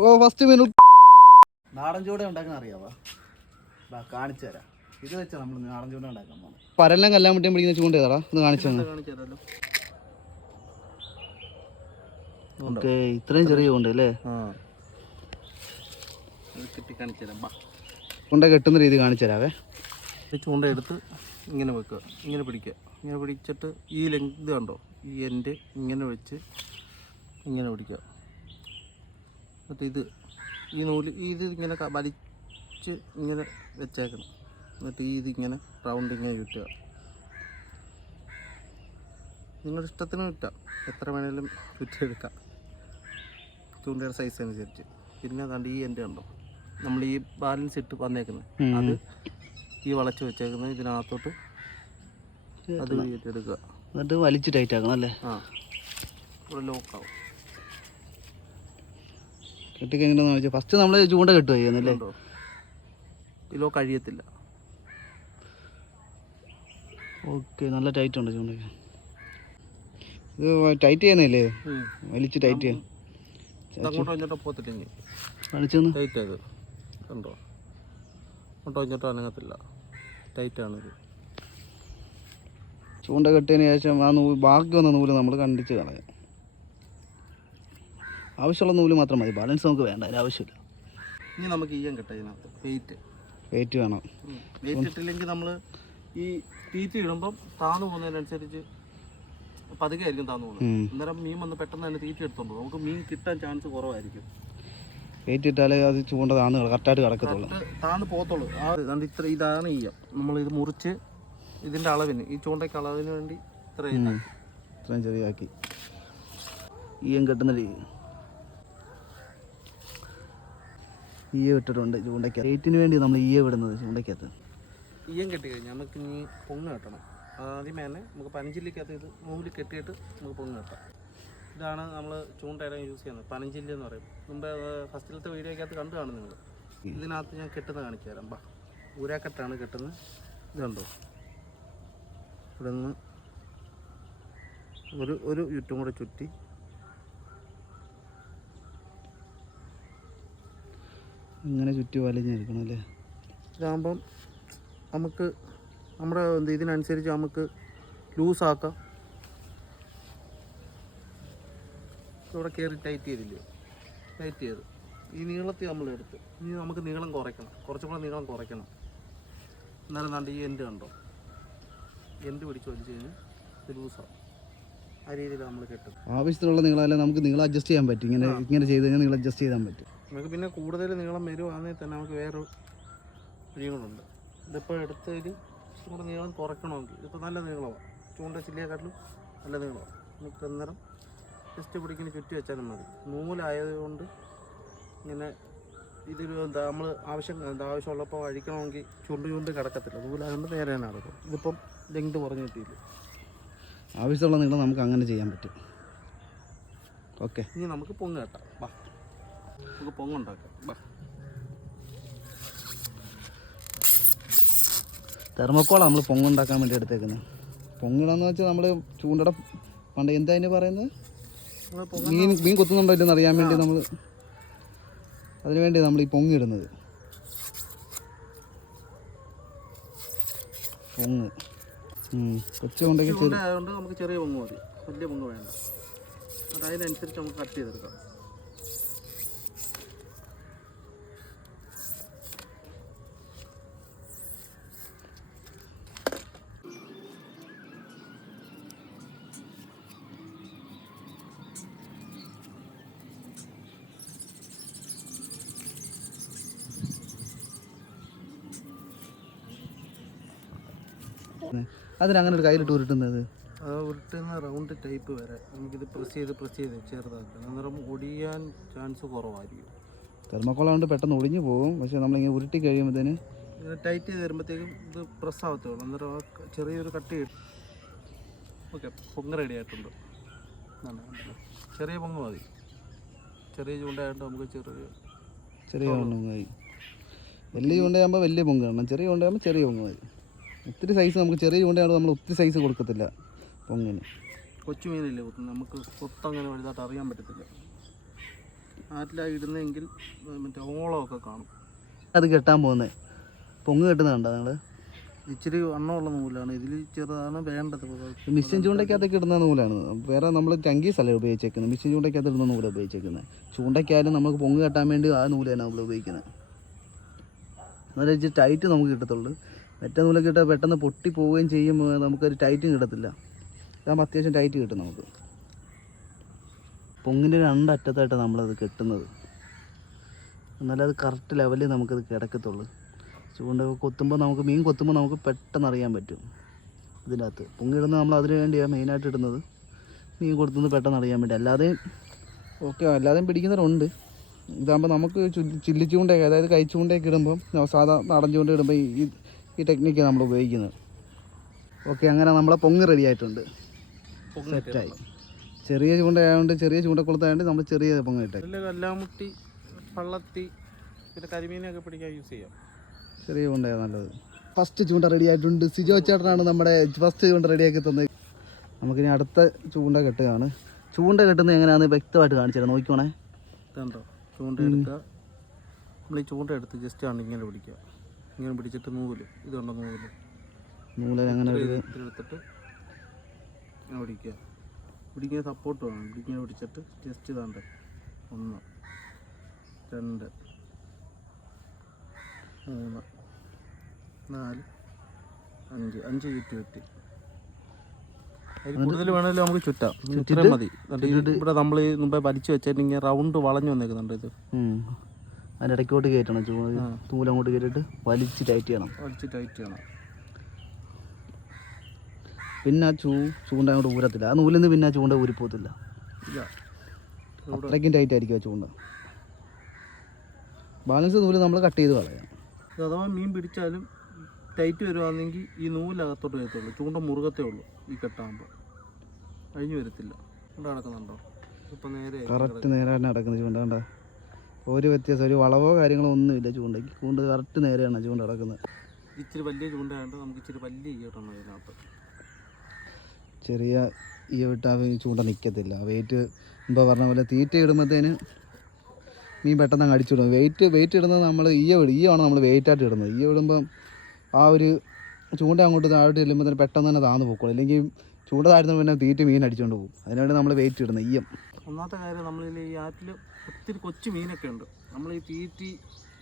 ഓ first minute നാടൻ ചൂട ഉണ്ടാക്കാൻ അറിയാവാ? കാണിച്ചു തരാം. ഇത് വെച്ചാ നമ്മൾ നാടൻ ചൂട ഉണ്ടാക്കാൻ പോകുന്നത്. പരെല്ലാം കല്ലാൻ മുട്ടിയും പിടിക്കുന്ന ചൂണ്ട ഏതാ ഒന്ന് കാണിച്ചു തരാമല്ലോ. ഓക്കെ, ഇത്രയും ചെറിയ ചൂണ്ട അല്ലേ? കിട്ടി കാണിച്ചു തരാം. ചൂണ്ട കെട്ടുന്ന രീതി കാണിച്ചു തരാവേ. ഈ ചൂണ്ട എടുത്ത് ഇങ്ങനെ വെക്കുക, ഇങ്ങനെ പിടിക്കുക. ഇങ്ങനെ പിടിച്ചിട്ട് ഈ ലെങ്ത് കണ്ടോ, ഈ എൻഡ് ഇങ്ങനെ വെച്ച് ഇങ്ങനെ പിടിക്കുക. എന്നിട്ട് ഈ നൂല് ഇത് ഇങ്ങനെ വലിച്ച് ഇങ്ങനെ വെച്ചേക്കണം. എന്നിട്ട് ഇതിങ്ങനെ റൗണ്ട് ഇങ്ങനെ ചുറ്റുക. നിങ്ങളുടെ ഇഷ്ടത്തിന് ചുറ്റാം, എത്ര വേണേലും ചുറ്റിയെടുക്കാം ചൂണ്ടയുടെ സൈസ് അനുസരിച്ച്. പിന്നെ അതാണ്ട് ഈ എൻഡ് കണ്ടോ, നമ്മൾ ഈ ബാലൻസ് ഇട്ട് വന്നേക്കുന്നത്, അത് ഈ വളച്ച് വെച്ചേക്കുന്നത് ഇതിനകത്തോട്ട് അത് എടുക്കുക. എന്നിട്ട് വലിച്ച് ടൈറ്റ് ആക്കണം അല്ലേ? ഇവിടെ ലോക്കാവും. കെട്ടിക്കഴിഞ്ഞിട്ട് ഫസ്റ്റ് നമ്മൾ ചൂണ്ട കെട്ടുക ചെയ്യുന്നല്ലേ? ഈ ലോക്ക് കഴിയത്തില്ല. ഓക്കെ, നല്ല ടൈറ്റ് ഉണ്ട് ചൂണ്ടയ്ക്ക്. ഇത് ടൈറ്റ് ചെയ്യുന്നില്ലേ? വലിച്ച് ടൈറ്റ് ചെയ്യാം. അങ്ങോട്ടോ ഇങ്ങോട്ടോ പോത്തില്ല, കാണിച്ചൊന്ന് ടൈറ്റ് ആയത് കണ്ടോ? അങ്ങോട്ടോ ഇങ്ങോട്ടോ അനങ്ങത്തില്ല, ടൈറ്റാണിത്. ചൂണ്ട കെട്ടിയതിന് ശേഷം ആ ബാക്കി വന്ന നൂല് നമ്മൾ കണ്ടിച്ച് കളയാം. ആവശ്യമുള്ള നൂല് മാത്രം മതി, ബാലൻസ് നമുക്ക് വേണ്ട, അതിന് ആവശ്യമില്ല. ഇനി നമുക്ക് ഈയം കെട്ടാം. ഇതിനകത്ത് വെയിറ്റ് വേണം. വെയിറ്റ് ഇട്ടില്ലെങ്കിൽ നമ്മൾ ഈ തീറ്റ ഇടുമ്പം താന്നു പോകുന്നതിനനുസരിച്ച് പതുക്കെ ആയിരിക്കും താന്നു പോകുന്നത്. അന്നേരം മീൻ വന്ന് പെട്ടെന്ന് തന്നെ തീറ്റ എടുത്തോണ്ട് നമുക്ക് മീൻ കിട്ടാൻ ചാൻസ് കുറവായിരിക്കും. വെയിറ്റ് ഇട്ടാലേ അത് ചൂണ്ട താന്ന് കറക്റ്റായിട്ട് കിടക്കത്തുള്ളൂ, താന്ന് പോകത്തുള്ളൂ. ഇത്ര ഇതാണ് ഈയം. നമ്മളിത് മുറിച്ച് ഇതിൻ്റെ അളവിന്, ഈ ചൂണ്ടയ്ക്ക് അളവിന് വേണ്ടി ഇത്രയും ചെറിയാക്കി ഈയം കെട്ടുന്ന രീതി ഈയ ഇട്ടിട്ടുണ്ട് ചൂണ്ടയ്ക്ക്. വെയിറ്റിന് വേണ്ടി നമ്മൾ ഈയ വിടുന്നത് ചൂണ്ടയ്ക്കകത്ത്. ഈയം കെട്ടി കഴിഞ്ഞാൽ നമുക്ക് ഇനി പൊങ്ങ് കെട്ടണം. ആദ്യമേ തന്നെ നമുക്ക് പനഞ്ചില്ലിക്കകത്ത് ഇത് നൂല് കെട്ടിയിട്ട് നമുക്ക് പൊങ്ങ് കെട്ടാം. ഇതാണ് നമ്മൾ ചൂണ്ടയുടെ യൂസ് ചെയ്യുന്നത്, പനഞ്ചില്ലി എന്ന് പറയും. മുമ്പ് ഫസ്റ്റിലത്തെ വീഡിയോക്കകത്ത് കണ്ടു കാണും നിങ്ങൾ. ഇതിനകത്ത് ഞാൻ കെട്ടുന്നത് കാണിച്ചു തരാം. ഊരാക്കെട്ടാണ് കെട്ടുന്നത്. ഇതുണ്ടോ, ഇവിടെ നിന്ന് ഒരു ചുറ്റും കൂടെ ചുറ്റി ഇങ്ങനെ ചുറ്റി വലിഞ്ഞെടുക്കണം അല്ലേ? ഇതാകുമ്പം നമുക്ക് നമ്മുടെ ഇതിനനുസരിച്ച് നമുക്ക് ലൂസാക്കാം. ഇവിടെ കയറി ടൈറ്റ് ചെയ്തില്ലേ, ടൈറ്റ് ചെയ്ത് ഈ നീളത്തിൽ നമ്മൾ എടുത്ത് ഇനി നമുക്ക് നീളം കുറയ്ക്കണം, കുറച്ചും കൂടെ നീളം കുറയ്ക്കണം. എന്നാലും കണ്ട് ഈ എൻഡ് കണ്ടോ, എൻഡ് പിടിച്ച് വലിച്ച് കഴിഞ്ഞാൽ ഇത് ലൂസാവും. ആ രീതിയിൽ നമ്മൾ കെട്ടും. ആവശ്യത്തിനുള്ള നീളമല്ല, നമുക്ക് നീളം അഡ്ജസ്റ്റ് ചെയ്യാൻ പറ്റും. ഇങ്ങനെ ചെയ്ത് കഴിഞ്ഞാൽ നീളം അഡ്ജസ്റ്റ് ചെയ്യാൻ പറ്റും. നമുക്ക് പിന്നെ കൂടുതൽ നീളം വരുവാണെങ്കിൽ തന്നെ നമുക്ക് വേറൊരു വഴികളുണ്ട്. ഇതിപ്പോൾ എടുത്തതിൽ കൂടെ നീളം കുറയ്ക്കണമെങ്കിൽ ഇതിപ്പോൾ നല്ല നീളമാണ്, ചൂണ്ട ചില്ലിയെക്കാട്ടിലും നല്ല നീളമാണ്. നമുക്ക് അന്നേരം ജസ്റ്റ് പിടിക്കുന്ന ചുറ്റി വെച്ചാലും മതി. നൂലായതുകൊണ്ട് ഇങ്ങനെ ഇതൊരു നമ്മൾ ആവശ്യമുള്ളപ്പോൾ അഴിക്കണമെങ്കിൽ ചുണ്ട് കിടക്കത്തില്ല, നൂലായതുകൊണ്ട് നേരെ തന്നെ നടക്കും. ഇതിപ്പം ലെങ്ത് കുറഞ്ഞ് കിട്ടിയില്ല. ആവശ്യമുള്ള നീളം നമുക്ക് അങ്ങനെ ചെയ്യാൻ പറ്റും. ഓക്കെ, ഇനി നമുക്ക് പൊങ്ങ് കെട്ടാം. നമുക്ക് പൊങ്ങുണ്ടാക്കാം. തെർമോക്കോളാണ് നമ്മൾ പൊങ്ങുണ്ടാക്കാൻ വേണ്ടി എടുത്തേക്കുന്നത്. പൊങ്ങിടാന്ന് വെച്ചാൽ നമ്മൾ ചൂണ്ടയുടെ പണ്ട് എന്താ അതിന് പറയുന്നത്, മീൻ കൊത്തുന്നുണ്ടോ ഇല്ലെന്ന് അറിയാൻ വേണ്ടി നമ്മൾ അതിനുവേണ്ടി നമ്മൾ ഈ പൊങ്ങിടുന്നത്. പൊങ്ങ് കൊച്ചു കൊണ്ടെങ്കിൽ ആയതുകൊണ്ട് നമുക്ക് ചെറിയ പൊങ്ങ് മതി, വലിയ പൊങ്ങ് വേണ്ട. അതിനനുസരിച്ച് നമുക്ക് കട്ട് ചെയ്തെടുക്കാം. അതിനങ്ങനെ ഒരു കയ്യിലിട്ട് ഉരുട്ടുന്നത്, ഉരുട്ടുന്ന റൗണ്ട് ടൈപ്പ് വരെ നമുക്കിത് പ്രസ് ചെയ്ത് ചെറുതാക്കണം. അന്നേരം ഒടിയാൻ ചാൻസ് കുറവായിരിക്കും. തെർമോക്കോളാണ്ട് പെട്ടെന്ന് ഒടിഞ്ഞു പോകും. പക്ഷേ നമ്മളിങ്ങനെ ഉരുട്ടി കഴിയുമ്പോഴത്തേന് ഇങ്ങനെ ടൈറ്റ് ചെയ്ത് വരുമ്പോഴത്തേക്കും ഇത് പ്രസ് ആവത്തുള്ളൂ. അന്നേരം ചെറിയൊരു കട്ട് ചെയ്യും. ഓക്കെ, പൊങ്ങ് റെഡി ആയിട്ടുണ്ട്. ചെറിയ പൊങ്ങ് മതി, ചെറിയ ചൂണ്ടയായിട്ട് നമുക്ക് ചെറിയ പൊങ്ങ് മതി. വലിയ ചൂണ്ടയാകുമ്പോൾ വലിയ പൊങ്ങ് കാണണം, ചെറിയ ചൂണ്ടയാകുമ്പോൾ ചെറിയ പൊങ്ങ് മതി. ഒത്തിരി സൈസ് നമുക്ക് ചെറിയ ചൂണ്ടയാകുമ്പോൾ നമ്മൾ ഒത്തിരി സൈസ് കൊടുക്കത്തില്ല പൊങ്ങിന്. കൊച്ചു മീനില്ലേ കൊത്തുന്നത്, നമുക്ക് കൊത്തങ്ങനെ വലുതായിട്ട് അറിയാൻ പറ്റത്തില്ല. ആറ്റിലാണ് ഇടുന്നതെങ്കിൽ മറ്റേ ഓളമൊക്കെ കാണും. അത് കെട്ടാൻ പോകുന്നത് പൊങ്ങ് കെട്ടുന്നത് കണ്ടോ നിങ്ങൾ? ഇച്ചിരി വണ്ണമുള്ള നൂലാണ്, ഇതിൽ ചെറുതാണ് വേണ്ടത്. മിഷ്യൻ ചൂണ്ടയ്ക്കകത്തൊക്കെ ഇടുന്ന നൂലാണ്. വേറെ നമ്മൾ ചങ്കീസല്ല ഉപയോഗിച്ചേക്കുന്നത്, മിഷ്യൻ ചൂണ്ടയ്ക്കകത്ത് ഇടുന്ന നൂലാണ് ഉപയോഗിച്ചേക്കുന്നത്. ചൂണ്ടയ്ക്കായാലും നമുക്ക് പൊങ്ങ് കെട്ടാൻ വേണ്ടി ആ നൂല് തന്നെ നമ്മൾ ഉപയോഗിക്കുന്നത്. എന്നാലും ഇച്ചിരി ടൈറ്റ് നമുക്ക് കിട്ടത്തുള്ളൂ. മറ്റേ നൂലൊക്കെ ഇട്ടാൽ പെട്ടെന്ന് പൊട്ടി പോവുകയും ചെയ്യുമ്പോൾ നമുക്കൊരു ടൈറ്റും കിട്ടത്തില്ല. ഇതാകുമ്പോൾ അത്യാവശ്യം ടൈറ്റ് കിട്ടും നമുക്ക്. പൊങ്ങിൻ്റെ രണ്ടറ്റത്തായിട്ടാണ് നമ്മളത് കെട്ടുന്നത്, എന്നാലും അത് കറക്റ്റ് ലെവലിൽ നമുക്കത് കിടക്കത്തുള്ളൂ. ചൂണ്ട കൊത്തുമ്പോൾ നമുക്ക് മീൻ കൊത്തുമ്പോൾ നമുക്ക് പെട്ടെന്ന് അറിയാൻ പറ്റും. ഇതിനകത്ത് പൊങ്ങിടുന്നത് നമ്മൾ അതിന് വേണ്ടിയാണ് മെയിനായിട്ട് ഇടുന്നത്, മീൻ കൊടുത്തുനിന്ന് പെട്ടെന്ന് അറിയാൻ വേണ്ടി. അല്ലാതെയും അല്ലാതെയും പിടിക്കുന്നവരുണ്ട്. ഇതാകുമ്പോൾ നമുക്ക് ചില്ലി ചൂണ്ടയൊക്കെ, അതായത് കൈ ചൂണ്ടയൊക്കെ ഇടുമ്പം സാധാ നാടൻ ചൂണ്ട ഇടുമ്പോൾ ഈ ടെക്നിക്കാണ് നമ്മൾ ഉപയോഗിക്കുന്നത്. അങ്ങനെ നമ്മളെ പൊങ്ങ് റെഡി ആയിട്ടുണ്ട്, സെറ്റായി. ചെറിയ ചൂണ്ടയായതുകൊണ്ട്, ചെറിയ ചൂണ്ടക്കുളത്തായതുകൊണ്ട് നമ്മൾ ചെറിയ പൊങ്ങ് ഇട്ടേ. കല്ലാമുട്ടി, പള്ളത്തി, പിന്നെ കരിമീനൊക്കെ പിടിക്കാൻ യൂസ് ചെയ്യാം. ചെറിയ ചൂണ്ടയാണ് നല്ലത്. ഫസ്റ്റ് ചൂണ്ട റെഡി ആയിട്ടുണ്ട്. സിജോ ചേട്ടനാണ് നമ്മുടെ ഫസ്റ്റ് ചൂണ്ട റെഡിയാക്കി തന്നത്. നമുക്കിനി അടുത്ത ചൂണ്ട കെട്ടുകയാണ്. ചൂണ്ട കെട്ടുന്നത് എങ്ങനെയാണെന്ന് വ്യക്തമായിട്ട് കാണിച്ചു തരാം, നോക്കിക്കോണേ. ഇതുണ്ടോ ചൂണ്ട എടുക്കുക, നമ്മൾ ഈ ചൂണ്ട എടുത്ത് ജസ്റ്റ് ആണ് ഇങ്ങനെ പിടിക്കുക. ഇങ്ങനെ പിടിച്ചിട്ട് ഇതുണ്ടോ നൂല് അങ്ങനെ എടുത്തിട്ട് ഇങ്ങനെ പിടിക്കുക. പിടിക്കാൻ സപ്പോർട്ട് വേണം. പിടിക്കാൻ പിടിച്ചിട്ട് ജസ്റ്റ് ഇതാണ്ട് 1 2 3 4 5 ചുറ്റി. അതിൽ കൂടുതൽ വേണമെങ്കിലും നമുക്ക് ചുറ്റാം, ഇത്രയും മതി. ഇവിടെ നമ്മൾ മുമ്പേ വലിച്ചു വെച്ചിട്ട് ഇങ്ങനെ റൗണ്ട് വളഞ്ഞു വന്നേക്കുന്നുണ്ട്. ഇത് അതിൻ്റെ ഇടയ്ക്കോട്ട് കയറ്റണം, നൂലങ്ങോട്ട് കയറ്റിയിട്ട് വലിച്ച് ടൈറ്റ് ചെയ്യണം. പിന്നെ ആ ചൂണ്ട അങ്ങോട്ട് ഊരത്തില്ല, ആ നൂലിൽ നിന്ന് പിന്നെ ആ ചൂണ്ട ഊരിപ്പോത്തില്ല. അത്രയ്ക്കും ടൈറ്റ് ആയിരിക്കും ആ ചൂണ്ട. ബാലൻസ് നൂല് നമ്മൾ കട്ട് ചെയ്ത് കളയാം. അഥവാ മീൻ പിടിച്ചാലും ടൈറ്റ് വരുവാണെങ്കിൽ ഈ നൂലകത്തോട്ട് വരത്തുള്ളൂ, ചൂണ്ട മുറുകത്തേ ഉള്ളൂ. ഈ കെട്ടാകുമ്പോൾ കഴിഞ്ഞു വരത്തില്ല. ചൂണ്ട നടക്കുന്നുണ്ടോ? ഇപ്പം കറക്റ്റ് നേരെ തന്നെ നടക്കുന്നത് ചൂണ്ട. കണ്ട ഒരു വ്യത്യാസം, ഒരു വളവോ കാര്യങ്ങളോ ഒന്നുമില്ല ചൂണ്ടയ്ക്ക്. കറക്റ്റ് നേരെയാണ് ചൂണ്ട നടക്കുന്നത്. ഇച്ചിരി വലിയ ചൂണ്ടയുണ്ട്, നമുക്ക് ഇച്ചിരി വലിയ ഈയട്ടാണ് ഇതിനകത്ത്. ചെറിയ ഈയ വിട്ടാൽ ചൂണ്ട നിൽക്കത്തില്ല. വെയിറ്റ് ഇപ്പോൾ പറഞ്ഞ പോലെ തീറ്റ ഇടുമ്പോഴത്തേന് മീൻ പെട്ടെന്ന് അങ്ങ് അടിച്ചിടും. വെയിറ്റ് ഇടുന്നത് നമ്മൾ ഈയാണ് നമ്മൾ വെയിറ്റായിട്ട് ഇടുന്നത്. ഈയ ഇടുമ്പം ആ ഒരു ചൂണ്ട അങ്ങോട്ട് താഴോട്ട് ചെല്ലുമ്പോൾ തന്നെ പെട്ടെന്ന് തന്നെ താന്ന് പോയിക്കോളും. അല്ലെങ്കിൽ ചൂണ്ട താഴ്ന്ന പിന്നെ തീറ്റ മീൻ അടിച്ചുകൊണ്ട് പോകും. അതിനുവേണ്ടി നമ്മൾ വെയിറ്റ് ഇടുന്നത് ഈയം. ഒന്നാമത്തെ കാര്യം, നമ്മളിൽ ഈ ആറ്റിൽ ഒത്തിരി കൊച്ചു മീനൊക്കെ ഉണ്ട്. നമ്മൾ ഈ തീറ്റി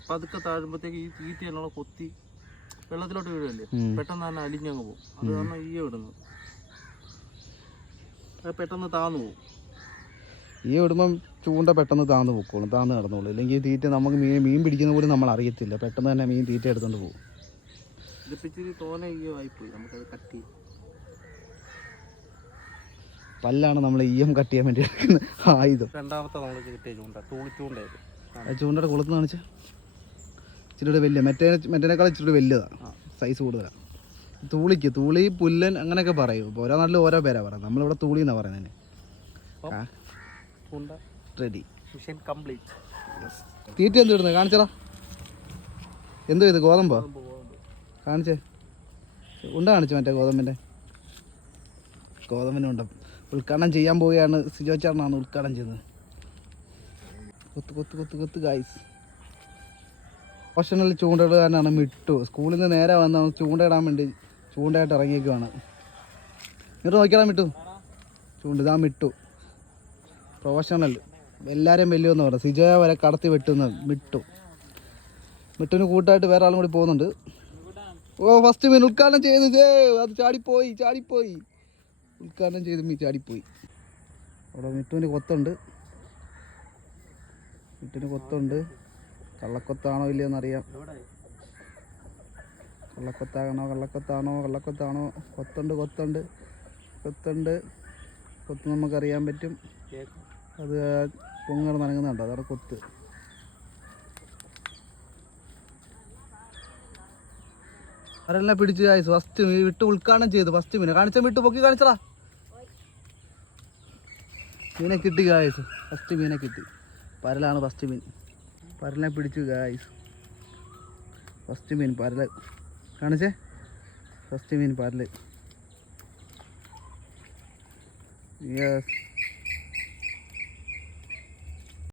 പതുക്കെ താഴുമ്പോഴത്തേക്ക് ഈ തീറ്റ എന്നുള്ള കൊത്തി വെള്ളത്തിലോട്ട് വീഴുമല്ലേ, പെട്ടെന്ന് തന്നെ അലിഞ്ഞങ്ങ് പോകും. അത് കാരണം ഈയ ഇടുന്നത്, അത് പെട്ടെന്ന് താന്നു പോകും. ഈ ഇടുമ്പം ചൂണ്ട പെട്ടെന്ന് താന്ന് പൊക്കോളും, താന്ന് നടന്നോളൂ. അല്ലെങ്കിൽ തീറ്റ നമുക്ക് മീൻ പിടിക്കുന്ന പോലും നമ്മൾ അറിയത്തില്ല, പെട്ടെന്ന് തന്നെ മീൻ തീറ്റ എടുത്തുകൊണ്ട് പോകും. ഇതിപ്പോൾ ഇച്ചിരി തോനെ ഈയം ആയിപ്പോയി, നമുക്കത് കട്ട് ചെയ്യും. പല്ലാണ് നമ്മൾ ഈയം കട്ട് ചെയ്യാൻ വേണ്ടി എടുക്കുന്നത് ആയുധം. രണ്ടാമത്തെ നമ്മൾ കിട്ടിയ ചൂണ്ട തൂളിച്ചൂണ്ടായിരുന്നു. ആ ചൂണ്ടയുടെ കുളത്ത് കാണിച്ചാൽ ഇച്ചിരി വലിയ മറ്റേനേക്കാൾ ഇച്ചിരി വലുതാണ്, സൈസ് കൂടുതലാണ്. തൂളി, പുല്ലൻ അങ്ങനെയൊക്കെ പറയും. ഇപ്പോൾ ഓരോ നാട്ടിൽ ഓരോ പേരാണ് പറയുന്നത്. നമ്മളിവിടെ തൂളി എന്നാണ് പറയുന്നത്. Ready, mission complete. തീറ്റ എന്ത് ഇടുന്നത് കാണിച്ചടാ. എന്തോ ഇത് ഗോതമ്പോ കാണിച്ചേ. ഉണ്ട കാണിച്ചു, മറ്റേ ഗോതമ്പിൻ്റെ ഉണ്ട്. ഉദ്ഘാടനം ചെയ്യാൻ പോവുകയാണ്. സിജോ ചേട്ടനാണ് ഉദ്ഘാടനം ചെയ്യുന്നത്. കൊത്ത് ഗായ്സ്. പ്രൊഫഷണൽ ചൂണ്ടയിടാനാണ് മിട്ടു. സ്കൂളിൽ നിന്ന് നേരെ വന്ന് ചൂണ്ടയിടാൻ വേണ്ടി ചൂണ്ടയായിട്ട് ഇറങ്ങിയേക്കുവാണ്. ഇങ്ങോട്ട് നോക്കിയാൽ മിട്ടു ഇതാ മിട്ടു പ്രൊഫഷണൽ. എല്ലാവരെയും വലിയെന്ന് പറയും. സിജോയെ വരെ കടത്തി വെട്ടുന്ന മിട്ടുവിന് കൂട്ടായിട്ട് വേറെ ആളും കൂടി പോകുന്നുണ്ട്. ഫസ്റ്റ് മീൻ ഉദ്ഘാടനം ചെയ്ത് അത് ചാടിപ്പോയി. ഉദ്ഘാടനം ചെയ്ത് മീൻ ചാടിപ്പോയി. അവിടെ മിട്ടുവിന് കൊത്തുണ്ട്. കള്ളക്കൊത്താണോ ഇല്ലയെന്നറിയാം. കള്ളക്കൊത്താണോ. കൊത്ത് നമുക്കറിയാൻ പറ്റും. അത് പൊങ്ങട നനങ്ങുന്നുണ്ടോ, അതാണ് കൊത്ത്. അവരെല്ലാം പിടിച്ച് കായ്സ്. ഫസ്റ്റ് വിട്ട് ഉദ്ഘാടനം ചെയ്ത് ഫസ്റ്റ് മീനെ കാണിച്ച വിട്ട് പൊക്കി കാണിച്ചടാ. മീനെ കിട്ടി കായ്സ്. ഫസ്റ്റ് മീനെ കിട്ടി. പരലാണ് ഫസ്റ്റ് മീൻ. പരലിനെ പിടിച്ചു കായ്സ്. ഫസ്റ്റ് മീൻ പരല് കാണിച്ചേ. ഫസ്റ്റ് മീൻ പരല്. യെസ്.